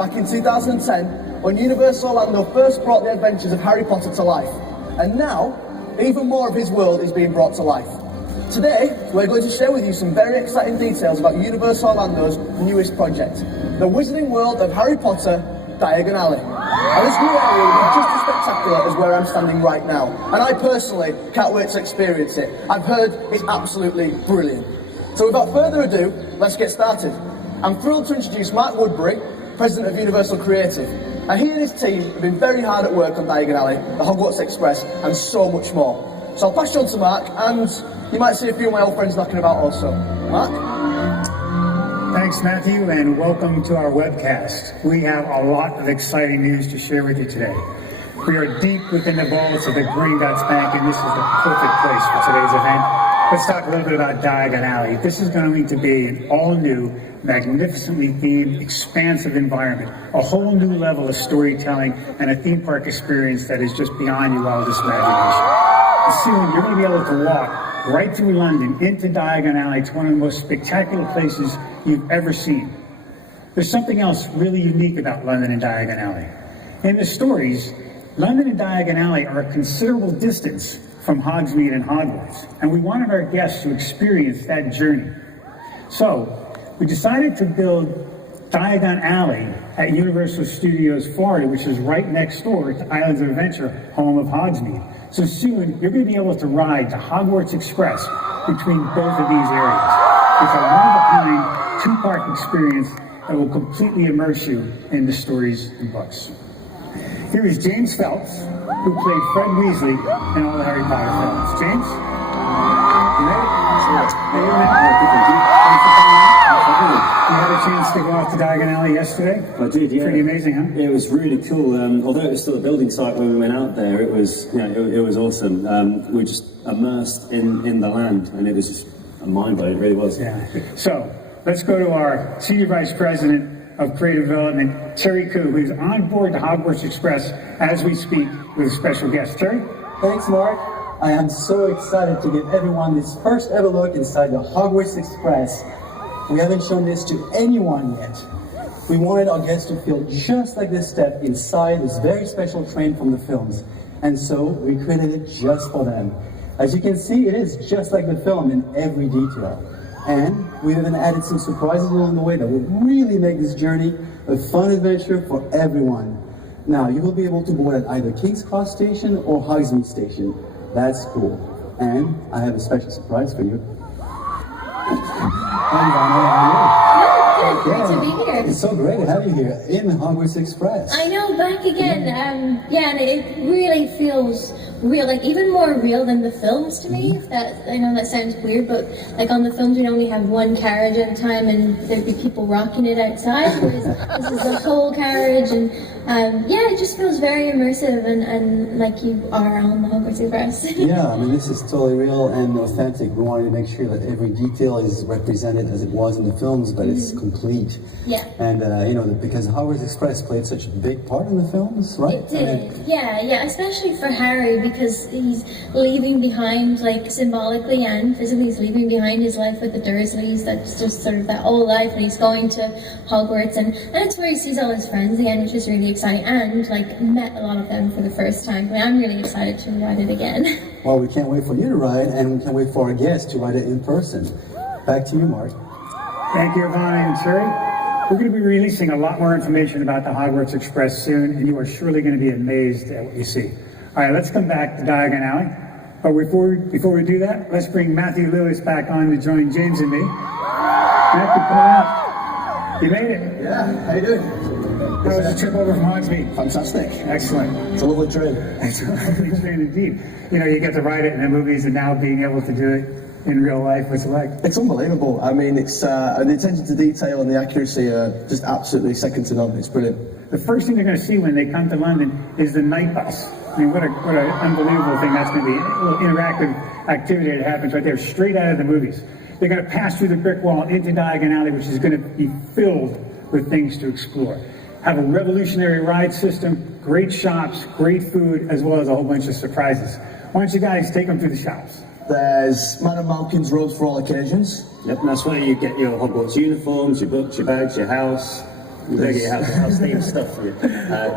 Back in 2010, when Universal Orlando first brought the adventures of Harry Potter to life. And now, even more of his world is being brought to life. Today, we're going to share with you some very exciting details about Universal Orlando's newest project, the Wizarding World of Harry Potter, Diagon Alley. And this new area will be just as spectacular as where I'm standing right now. And I personally can't wait to experience it. I've heard it's absolutely brilliant. So without further ado, let's get started. I'm thrilled to introduce Mark Woodbury, President of Universal Creative. And he and his team have been very hard at work on Diagon Alley, the Hogwarts Express, and so much more. So I'll pass you on to Mark, and you might see a few of my old friends knocking about also. Mark? Thanks, Matthew, and welcome to our webcast. We have a lot of exciting news to share with you today. We are deep within the vaults of the Gringotts Bank, and this is the perfect place for today's event. Let's talk a little bit about Diagon Alley. This is going to be an all-new, magnificently themed, expansive environment, a whole new level of storytelling, and a theme park experience that is just beyond your wildest imagination. And soon, you're going to be able to walk right through London into Diagon Alley to one of the most spectacular places you've ever seen. There's something else really unique about London and Diagon Alley. In the stories, London and Diagon Alley are a considerable distance from Hogsmeade and Hogwarts, and we wanted our guests to experience that journey. So, we decided to build Diagon Alley at Universal Studios Florida, which is right next door to Islands of Adventure, home of Hogsmeade. So soon, you're going to be able to ride the Hogwarts Express between both of these areas. It's a one-of-a-kind, two-park experience that will completely immerse you in the stories and books. Here is James Phelps, who played Fred Weasley in all the Harry Potter films. James? You had a chance to go out to Diagon Alley yesterday? I did, yeah. Pretty amazing, huh? It was really cool. Although it was still a building site when we went out there, it was, it was awesome. We were just immersed in the land, and it was just a mind blow. It really was. Yeah. So let's go to our Senior Vice President of Creative Development, Terry Koo, who's on board the Hogwarts Express as we speak with a special guest. Terry? Thanks, Mark. I am so excited to give everyone this first ever look inside the Hogwarts Express. We haven't shown this to anyone yet. We wanted our guests to feel just like they stepped inside this very special train from the films. And so we created it just for them. As you can see, it is just like the film in every detail. And we even added some surprises along the way that will really make this journey a fun adventure for everyone. Now, you will be able to board at either King's Cross Station or Hogsmeade Station. That's cool. And I have a special surprise for you. Great to be here. It's so great to have you here in the Hogwarts Express. I know, back again. Yeah, and it really feels real, like even more real than the films to me. If that, I know that sounds weird, but like on the films we'd only have one carriage at a time, and there'd be people rocking it outside. Whereas this is a whole carriage, and yeah, it just feels very immersive and like you are on the Hogwarts Express. Yeah, I mean, this is totally real and authentic. We wanted to make sure that every detail is represented as it was in the films, but it's complete. Yeah. And, because the Hogwarts Express played such a big part in the films, right? It did. Yeah, especially for Harry, because he's leaving behind, like, symbolically and physically, he's leaving behind his life with the Dursleys. That's just sort of that old life, and he's going to Hogwarts, and it's where he sees all his friends again, which is really exciting, and, like, met a lot of them for the first time. I mean, I'm really excited to ride it again. Well, we can't wait for you to ride, and we can't wait for our guests to ride it in person. Back to you, Mark. Thank you, Ivana and Terry. We're going to be releasing a lot more information about the Hogwarts Express soon, and you are surely going to be amazed at what you see. All right, let's come back to Diagon Alley. But before we do that, let's bring Matthew Lewis back on to join James and me. Matthew, come on out. You made it. Yeah, how you doing? How was the trip over from Hogsmeade? Fantastic. Excellent. It's a lovely train. It's a lovely train indeed. You know, you get to ride it in the movies, and now being able to do it in real life, what's it like? It's unbelievable. I mean, it's the attention to detail and the accuracy are just absolutely second to none. It's brilliant. The first thing they're going to see when they come to London is the night bus. I mean, what an unbelievable thing that's going to be. A little interactive activity that happens right there, straight out of the movies. They're going to pass through the brick wall into Diagon Alley, which is going to be filled with things to explore. Have a revolutionary ride system, great shops, great food, as well as a whole bunch of surprises. Why don't you guys take them through the shops? There's Madame Malkin's robes for all occasions. Yep, and that's where you get your Hogwarts uniforms, your books, your bags, your house. They get house themed stuff for you.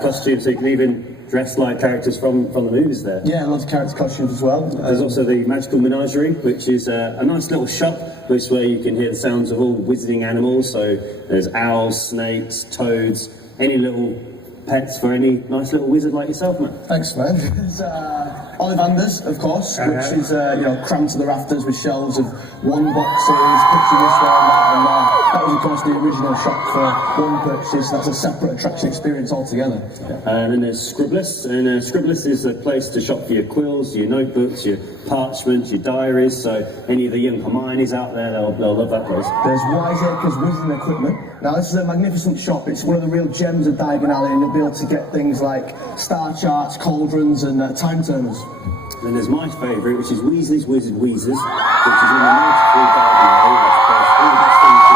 Costumes, so you can even dress like characters from the movies there. Yeah, lots of character costumes as well. There's also the Magical Menagerie, which is a nice little shop, which where you can hear the sounds of all wizarding animals. So there's owls, snakes, toads, any little pets for any nice little wizard like yourself, man. Thanks, man. There's Ollivanders, of course, which is crammed to the rafters with shelves of wand boxes, picture this, that, and that was, of course, the original shop for one purchase. That's a separate attraction experience altogether. And then there's Scribblus, and Scribblus is a place to shop for your quills, your notebooks, your parchments, your diaries. So any of the young Hermiones out there, they'll love that place. There's Wiseacres Wizarding Equipment. Now, this is a magnificent shop. It's one of the real gems of Diagon Alley, and you'll be able to get things like star charts, cauldrons, and time turners. Then there's my favourite, which is Weasley's Wizard Wheezers, which is in the 93 Diagon Alley. That's all the best things to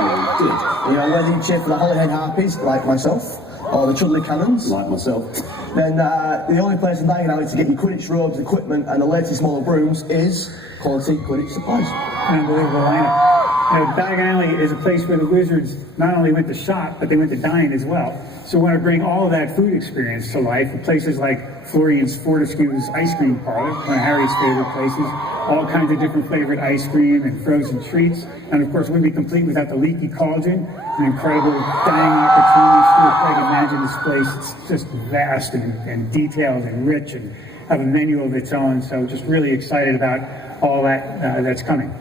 be good. You know, whether you cheer for the Holyhead Harpies, like myself, or the Chudley Cannons, Like myself. then the only place in Diagon Alley to get your Quidditch robes, equipment, and the latest model brooms is Quality Quidditch Supplies. Unbelievable lineup. You know, Diagon Alley is a place where the wizards not only went to shop, but they went to dine as well. So we want to bring all of that food experience to life in places like Florian's Fortescue's Ice Cream Parlor, one of Harry's favorite places. All kinds of different flavored ice cream and frozen treats. And of course, it wouldn't be complete without the Leaky Cauldron, an incredible dining opportunity. Stuart Craig imagine this place. It's just vast and detailed and rich and have a menu of its own. So just really excited about all that that's coming.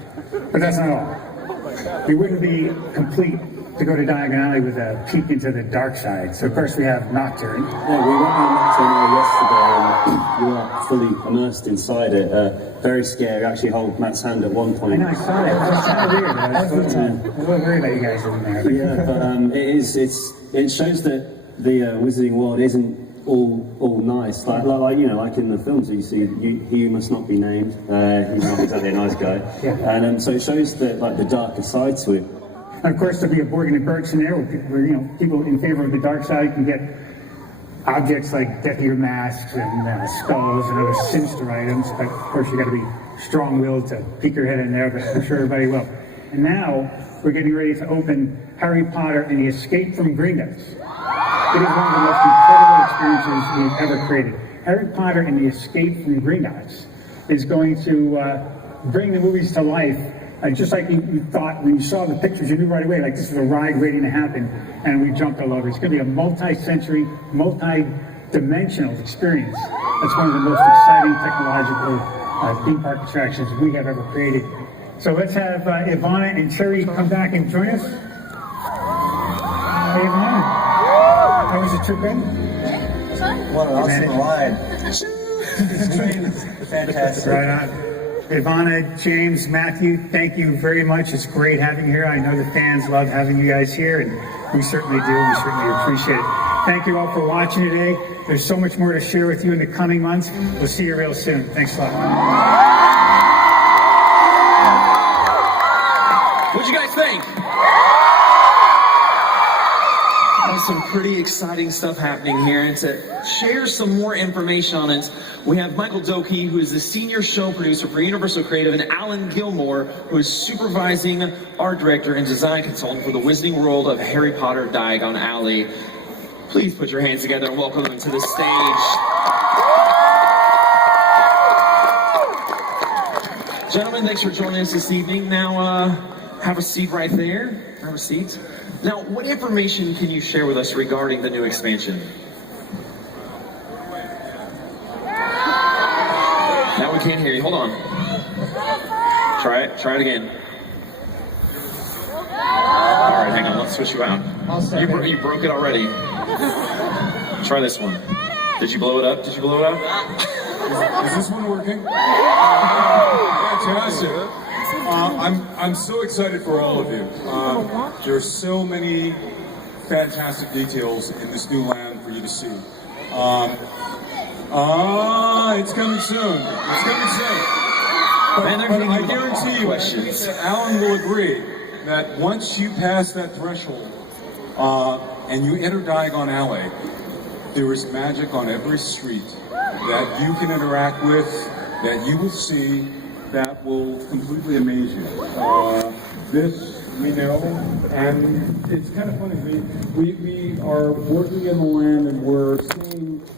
But that's not all. We wouldn't be complete to go to Diagon Alley with a peek into the dark side. So of course we have Nocturne. Yeah, we went on Nocturne yesterday, and you are fully immersed inside it. Very scary. Actually hold Matt's hand at one I point. know, I saw that. It was kind of weird. I was a little worried about you guys in there. Yeah, but it shows that the wizarding world isn't all nice. Like in the films you see, he must not be named. He's not exactly a nice guy. Yeah. And so it shows that like the darker side to it. And of course, there'll be a Borgin and Burkes in there where people in favor of the dark side can get objects like Death Eater masks and skulls and other sinister items. But of course, you got to be strong-willed to peek your head in there. But I'm sure everybody will. And now we're getting ready to open Harry Potter and the Escape from Gringotts. It is one of the most incredible experiences we've ever created. Harry Potter and the Escape from Gringotts is going to bring the movies to life. Just like you thought when you saw the pictures, you knew right away, like this is a ride waiting to happen, and we jumped all over. It's going to be a multi-sensory, multi-dimensional experience. That's one of the most exciting technological theme park attractions we have ever created. So let's have Ivana and Cherry come back and join us. Hey, Ivana. How was the trip, Ben? What an awesome ride. This train is fantastic. Right on. Ivana, James, Matthew, thank you very much. It's great having you here. I know the fans love having you guys here, and we certainly do. We certainly appreciate it. Thank you all for watching today. There's so much more to share with you in the coming months. We'll see you real soon. Thanks a lot. What'd you guys think? There's some pretty exciting stuff happening here, and to share some more information on it, we have Michael Doki, who is the senior show producer for Universal Creative, and Alan Gilmore, who is supervising art director and design consultant for the Wizarding World of Harry Potter Diagon Alley. Please put your hands together and welcome them to the stage. Gentlemen, thanks for joining us this evening. Now, have a seat right there. Have a seat. Now, what information can you share with us regarding the new expansion? Now we can't hear you. Hold on. Try it again. All right, hang on. Let's switch you out. You broke it already. Try this one. Did you blow it up? Is this one working? Fantastic. I'm so excited for all of you. There are so many fantastic details in this new land for you to see. It's coming soon. But I guarantee you, Alan will agree that once you pass that threshold and you enter Diagon Alley, there is magic on every street that you can interact with, that you will see, that will completely amaze you. This we know, and it's kind of funny. We are working in the land and we're seeing